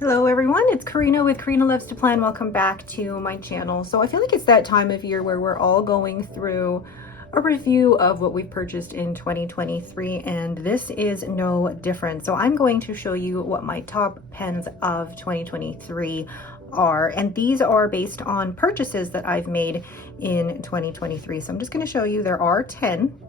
Hello everyone, it's Karina with Karina Loves to Plan. Welcome back to my channel. So I feel like it's that time of year where we're all going through a review of what we've purchased in 2023, and this is no different. So I'm going to show you what my top pens of 2023 are, and these are based on purchases that I've made in 2023. So I'm just going to show you, there are 10.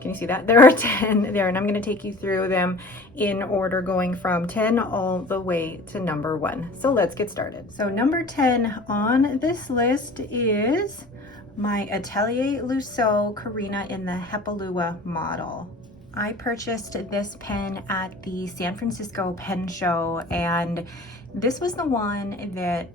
Can you see that? There are 10 there, and I'm going to take you through them in order going from 10 all the way to number 1. So let's get started. So number 10 on this list is my Atellier Luo Karina in the Atellier model. I purchased this pen at the San Francisco Pen Show, and this was the one that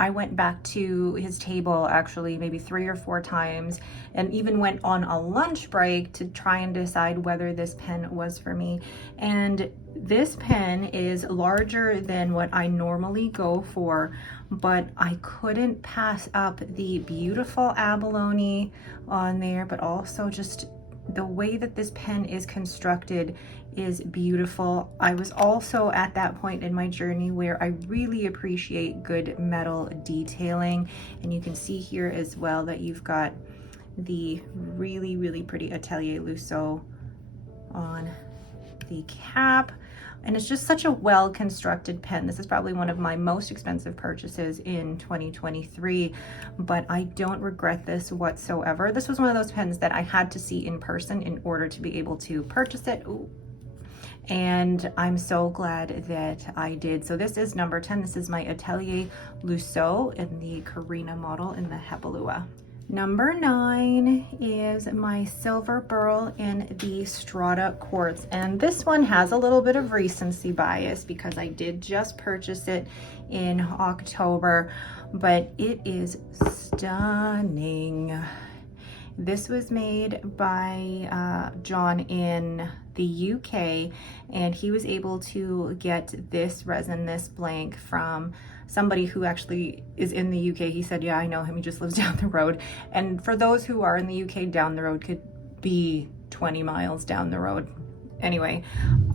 I went back to his table actually maybe 3 or 4 times, and even went on a lunch break to try and decide whether this pen was for me. And this pen is larger than what I normally go for, but I couldn't pass up the beautiful abalone on there, but also just the way that this pen is constructed is beautiful. I was also at that point in my journey where I really appreciate good metal detailing, and you can see here as well that you've got the really pretty Atellier Luo on the cap, and it's just such a well constructed pen. This is probably one of my most expensive purchases in 2023, but I don't regret this whatsoever. This was one of those pens that I had to see in person in order to be able to purchase it. Ooh. And I'm so glad that I did. So this is number 10. This is my Atellier Luo in the Karina model in the Atellier. Number 9 is my silver Burl in the Strata Quartz, and this one has a little bit of recency bias because I did just purchase it in October, but it is stunning. This was made by John in the UK, and he was able to get this resin, this blank, from somebody who actually is in the UK. He said, yeah, I know him, he just lives down the road. And for those who are in the UK, down the road could be 20 miles down the road. Anyway,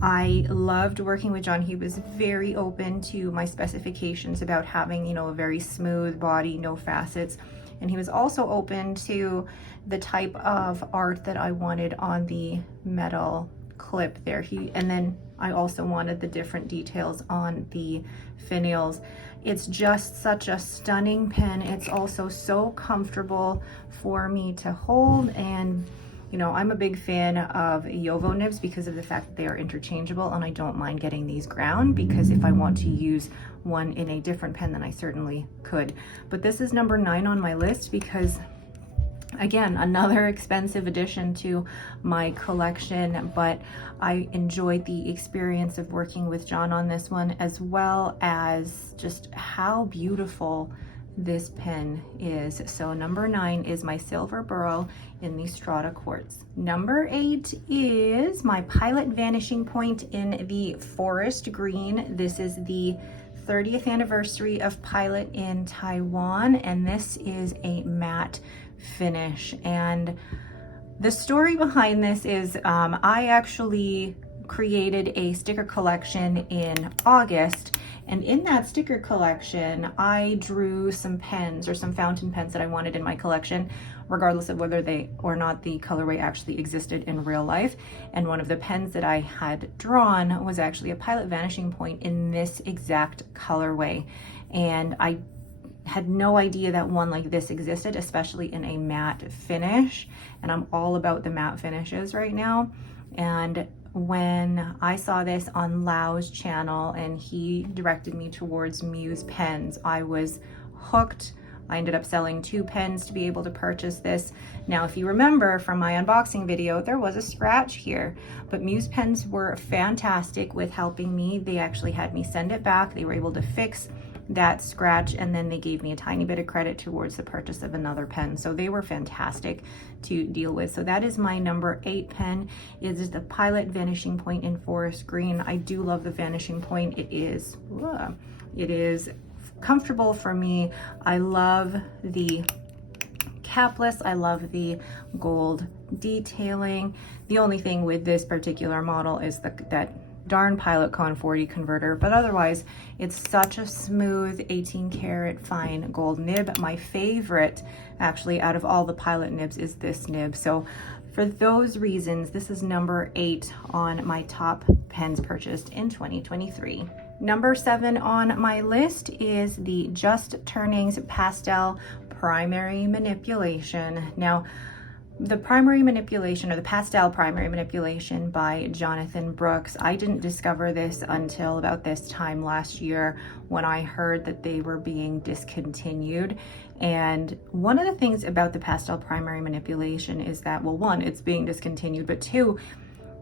I loved working with John. He was very open to my specifications about having, you know, a very smooth body, no facets. And he was also open to the type of art that I wanted on the metal clip there. And then I also wanted the different details on the finials. It's just such a stunning pen. It's also so comfortable for me to hold, and you know, I'm a big fan of Yovo nibs because of the fact that they are interchangeable, and I don't mind getting these ground because if I want to use one in a different pen, then I certainly could. But this is number 9 on my list because, again, another expensive addition to my collection, but I enjoyed the experience of working with John on this one, as well as just how beautiful this pen is. So number 9 is my silver Burl in the Strata Quartz. Number 8 is my Pilot Vanishing Point in the Forest Green. This is the 30th anniversary of Pilot in Taiwan, and this is a matte finish. And the story behind this is I actually created a sticker collection in August, and in that sticker collection I drew some pens, or some fountain pens, that I wanted in my collection, regardless of whether they or not the colorway actually existed in real life. And one of the pens that I had drawn was actually a Pilot Vanishing Point in this exact colorway, and I had no idea that one like this existed, especially in a matte finish, and I'm all about the matte finishes right now. And when I saw this on Lau's channel and he directed me towards Muse pens, I was hooked. I ended up selling 2 pens to be able to purchase this. Now, if you remember from my unboxing video, there was a scratch here, but Muse pens were fantastic with helping me. They actually had me send it back. They were able to fix that scratch, and then they gave me a tiny bit of credit towards the purchase of another pen. So they were fantastic to deal with. So that is my number 8 pen. It is the Pilot Vanishing Point in Forest Green. I do love the Vanishing Point. It is comfortable for me. I love the capless. I love the gold detailing. The only thing with this particular model is that darn PELICON 40 converter, but otherwise it's such a smooth 18 karat fine gold nib. My favorite actually out of all the Pilot nibs is this nib. So for those reasons, this is number 8 on my top pens purchased in 2023. Number 7 on my list is the Just Turnings Pastel Primary Manipulation. Now, the primary manipulation, or the pastel primary manipulation by Jonathan Brooks, I didn't discover this until about this time last year when I heard that they were being discontinued. And one of the things about the pastel primary manipulation is that, well, one, it's being discontinued, but two,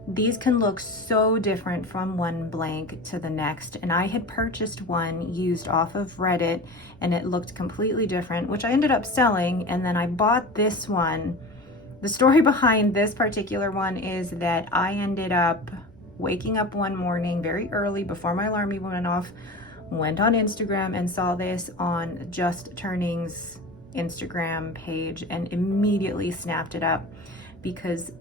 these can look so different from one blank to the next. And I had purchased one used off of Reddit and it looked completely different, which I ended up selling. And then I bought this one. The story behind this particular one is that I ended up waking up one morning very early before my alarm even went off, went on Instagram and saw this on Just Turning's Instagram page and immediately snapped it up, because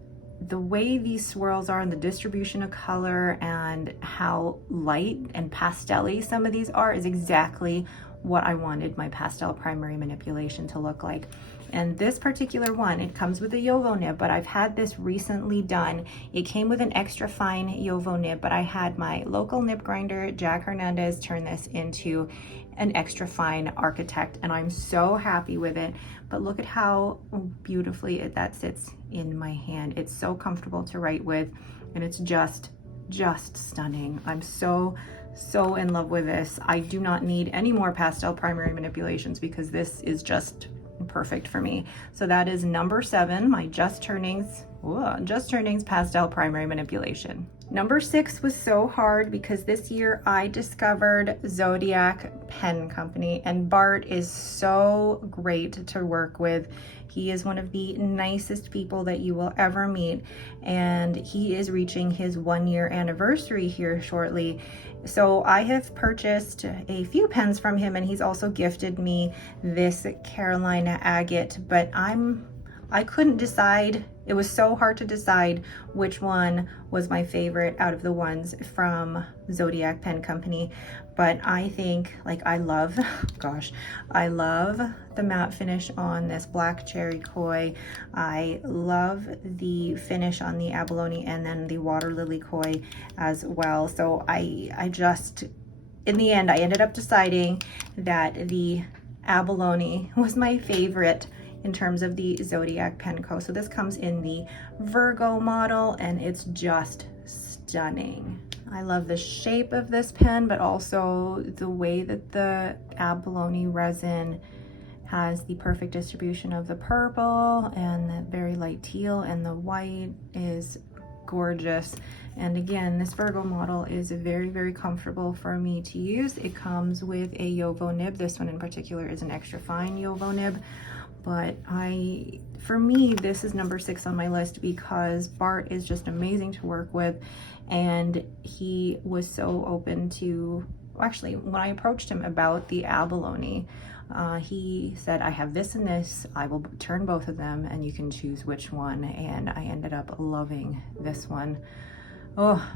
the way these swirls are and the distribution of color and how light and pastel-y some of these are is exactly what I wanted my pastel primary manipulation to look like. And this particular one, it comes with a Yovo nib, but I've had this recently done. It came with an extra fine Yovo nib, but I had my local nib grinder, Jack Hernandez, turn this into an extra fine Architect, and I'm so happy with it. But look at how beautifully that sits in my hand. It's so comfortable to write with, and it's just stunning. I'm so in love with this. I do not need any more pastel primary manipulations because this is just perfect for me. So that is number 7, my Just Turnings Pastel Primary Manipulation. Number 6 was so hard because this year I discovered Zodiac Pen Company, and Bart is so great to work with. He is one of the nicest people that you will ever meet, and he is reaching his 1-year anniversary here shortly. So I have purchased a few pens from him, and he's also gifted me this Carolina agate, but I couldn't decide. It was so hard to decide which one was my favorite out of the ones from Zodiac Pen Company. But I think, like, I love the matte finish on this black cherry koi. I love the finish on the abalone and then the water lily koi as well. So I just, in the end, I ended up deciding that the abalone was my favorite in terms of the Zodiac Pen Co. So this comes in the Virgo model, and it's just stunning. I love the shape of this pen, but also the way that the abalone resin has the perfect distribution of the purple and the very light teal, and the white is gorgeous. And again, this Virgo model is very comfortable for me to use. It comes with a Yovo nib. This one in particular is an extra fine Yovo nib. But for me, this is number 6 on my list because Bart is just amazing to work with, and he was so open to, actually, when I approached him about the abalone, he said, I have this and this, I will turn both of them and you can choose which one, and I ended up loving this one. Oh,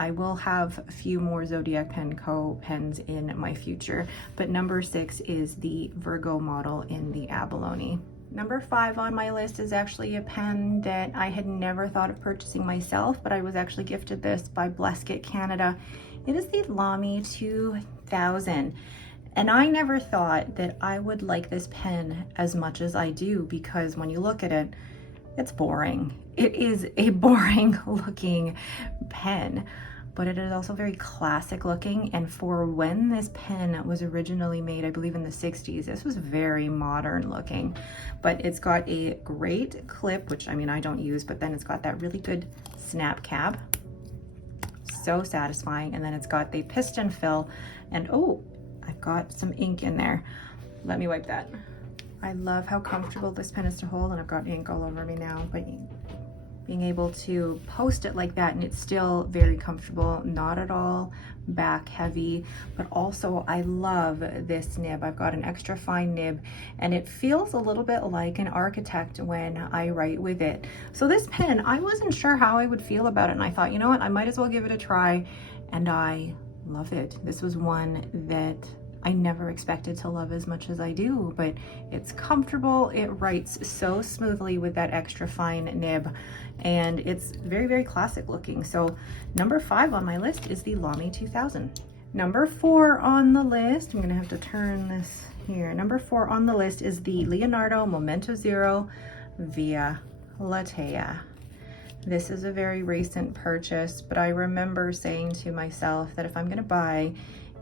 I will have a few more Zodiac Pen Co. pens in my future, but number 6 is the Virgo model in the abalone. Number 5 on my list is actually a pen that I had never thought of purchasing myself, but I was actually gifted this by Bleskit Canada. It is the Lami 2000. And I never thought that I would like this pen as much as I do, because when you look at it, it's boring. It is a boring looking pen, but it is also very classic looking. And for when this pen was originally made, I believe in the 60s, this was very modern looking. But it's got a great clip, which I mean, I don't use, but then it's got that really good snap cap. So satisfying. And then it's got the piston fill, and oh, I've got some ink in there. Let me wipe that. I love how comfortable this pen is to hold, and I've got ink all over me now, but being able to post it like that and it's still very comfortable, not at all back heavy. But also I love this nib. I've got an extra fine nib, and it feels a little bit like an Architect when I write with it. So this pen, I wasn't sure how I would feel about it, and I thought, you know what, I might as well give it a try. and I love it. This was one that I never expected to love as much as I do, but it's comfortable. It writes so smoothly with that extra fine nib, and it's very, very classic looking. So number 5 on my list is the Lami 2000. Number 4 on the list, I'm gonna have to turn this here. Number 4 on the list is the Leonardo Momento Zero via Latea. This is a very recent purchase, but I remember saying to myself that if I'm gonna buy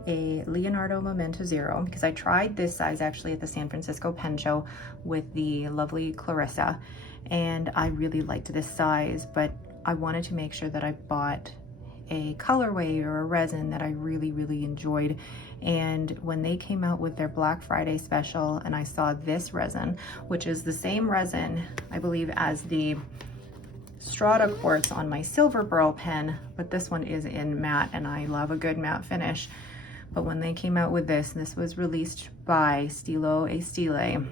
a Leonardo Momento Zero, because I tried this size actually at the San Francisco Pen Show with the lovely Clarissa, and I really liked this size, but I wanted to make sure that I bought a colorway or a resin that I really, really enjoyed. And when they came out with their Black Friday special and I saw this resin, which is the same resin, I believe, as the Strata Quartz on my silver Burl pen, but this one is in matte, and I love a good matte finish. But when they came out with this was released by Stilo e Stile,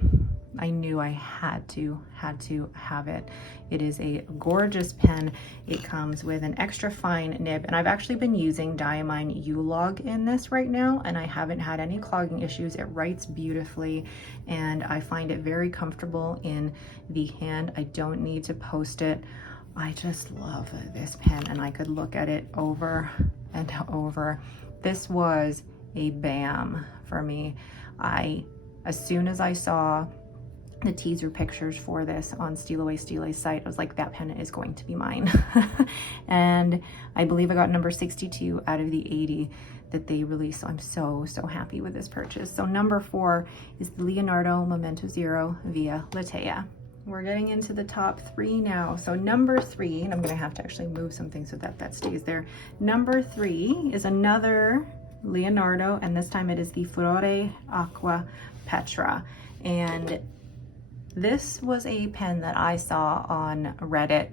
I knew I had to have it. It is a gorgeous pen. It comes with an extra fine nib, and I've actually been using Diamine U-Log in this right now, and I haven't had any clogging issues. It writes beautifully, and I find it very comfortable in the hand. I don't need to post it. I just love this pen, and I could look at it over and over. This was a bam for me. As soon as I saw the teaser pictures for this on Stilo e Stile's site, I was like, that pen is going to be mine. And I believe I got number 62 out of the 80 that they released. So I'm so happy with this purchase. So number 4 is the Leonardo Momento Zero via Latea. We're getting into the top 3 now. So number 3, and I'm gonna have to actually move something so that stays there. Number 3 is another Leonardo, and this time it is the Furore Aqua Petra. And this was a pen that I saw on Reddit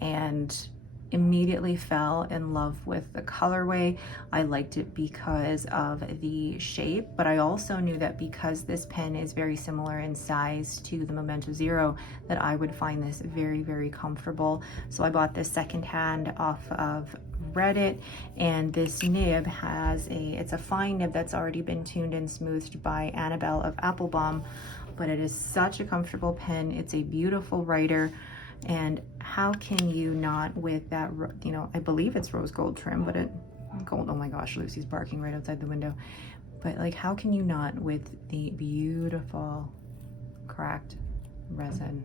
and immediately fell in love with the colorway. I liked it because of the shape, but I also knew that because this pen is very similar in size to the Momento Zero, that I would find this very, very comfortable. So I bought this secondhand off of Reddit, and this nib has it's a fine nib that's already been tuned and smoothed by Annabelle of Applebaum, but it is such a comfortable pen. It's a beautiful writer. And how can you not, with that, you know, I believe it's rose gold trim, but gold, oh my gosh, Lucy's barking right outside the window. But like, how can you not with the beautiful cracked resin?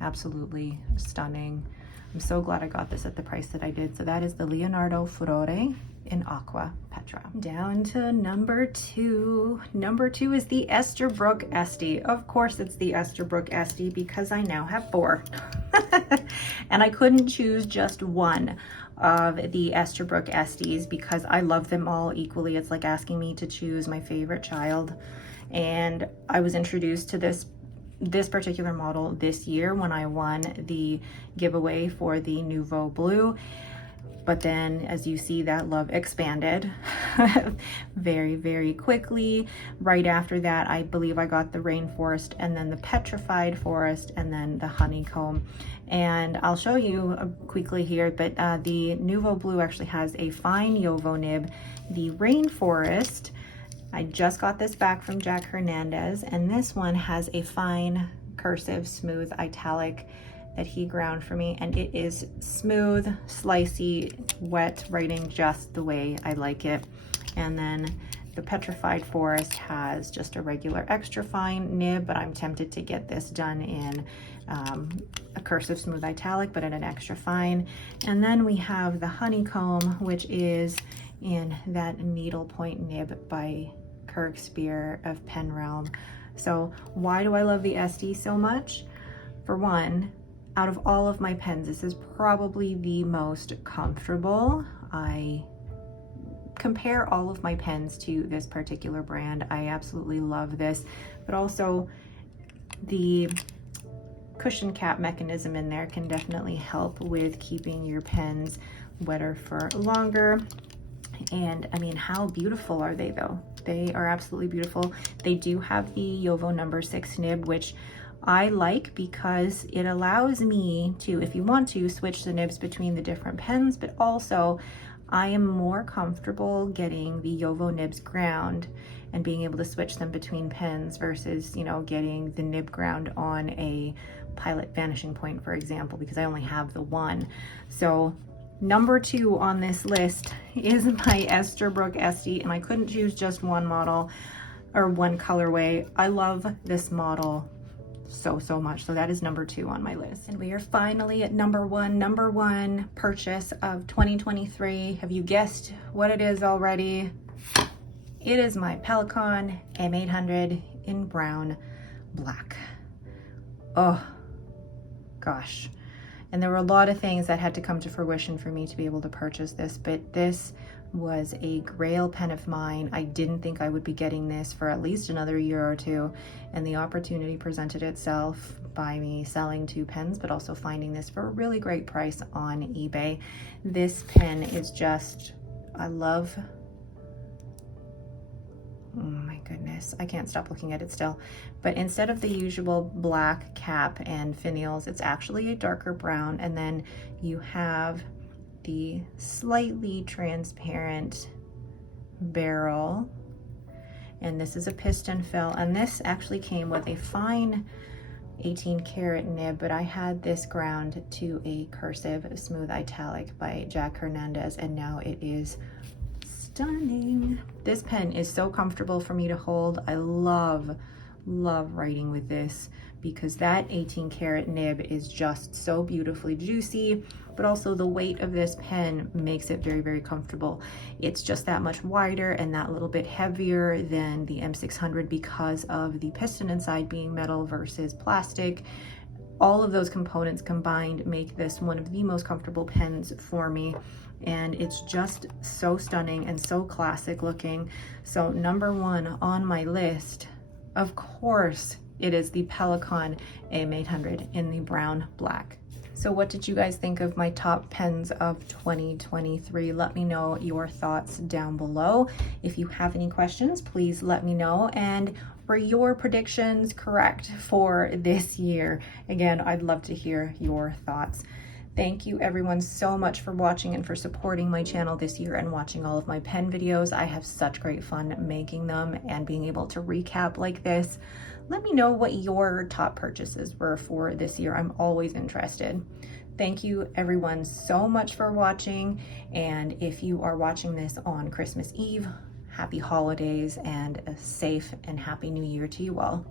Absolutely stunning. I'm so glad I got this at the price that I did. So that is the Leonardo Furore in Aqua Petra. Down to number 2. Number 2 is the ESTHERBROOK Esty. Of course it's the ESTHERBROOK Esty because I now have 4. And I couldn't choose just one of the ESTHERBROOK Esties because I love them all equally. It's like asking me to choose my favorite child. And I was introduced to this particular model this year when I won the giveaway for the Nouveau Blue. But then, as you see, that love expanded very, very quickly. Right after that, I believe I got the Rainforest, and then the Petrified Forest, and then the Honeycomb. And I'll show you quickly here, but the Nouveau Blue actually has a fine Yovo nib. The Rainforest, I just got this back from Jack Hernandez, and this one has a fine cursive smooth italic that he ground for me, and it is smooth, slicey, wet writing just the way I like it. And then the Petrified Forest has just a regular extra fine nib, but I'm tempted to get this done in a cursive smooth italic, but in an extra fine. And then we have the Honeycomb, which is in that needlepoint nib by Kirk Spear of Pen Realm. So why do I love the Esty so much? For one, out of all of my pens, this is probably the most comfortable. I compare all of my pens to this particular brand. I absolutely love this, but also the cushion cap mechanism in there can definitely help with keeping your pens wetter for longer. And I mean, how beautiful are they though? They are absolutely beautiful. They do have the Yovo number 6 nib, which I like because it allows me to, if you want to, switch the nibs between the different pens, but also I am more comfortable getting the Jowo nibs ground and being able to switch them between pens versus, you know, getting the nib ground on a Pilot Vanishing point, for example, because I only have the one. So number 2 on this list is my ESTHERBROOK Esty, and I couldn't choose just one model or one colorway. I love this model so much. So that is number 2 on my list. And we are finally at number 1. Number 1 purchase of 2023. Have you guessed what it is already? It is my PELICON M800 in brown black. Oh gosh. And there were a lot of things that had to come to fruition for me to be able to purchase this, but this was a grail pen of mine. I didn't think I would be getting this for at least another year or two, and the opportunity presented itself by me selling 2 pens, but also finding this for a really great price on eBay. This pen is just, I love, oh my goodness, I can't stop looking at it still. But instead of the usual black cap and finials, it's actually a darker brown, and then you have the slightly transparent barrel, and this is a piston fill, and this actually came with a fine 18 karat nib, but I had this ground to a cursive smooth italic by Jack Hernandez, and now it is stunning. This pen is so comfortable for me to hold. I love writing with this because that 18 karat nib is just so beautifully juicy, but also the weight of this pen makes it very comfortable. It's just that much wider and that little bit heavier than the M600 because of the piston inside being metal versus plastic. All of those components combined make this one of the most comfortable pens for me, and it's just so stunning and so classic looking. So number 1 on my list, of course, it is the PELICON M800 in the brown black. So what did you guys think of my top pens of 2023? Let me know your thoughts down below. If you have any questions, please let me know. And were your predictions correct for this year? Again, I'd love to hear your thoughts. Thank you everyone so much for watching and for supporting my channel this year and watching all of my pen videos. I have such great fun making them and being able to recap like this. Let me know what your top purchases were for this year. I'm always interested. Thank you everyone so much for watching. And if you are watching this on Christmas Eve, happy holidays and a safe and happy new year to you all.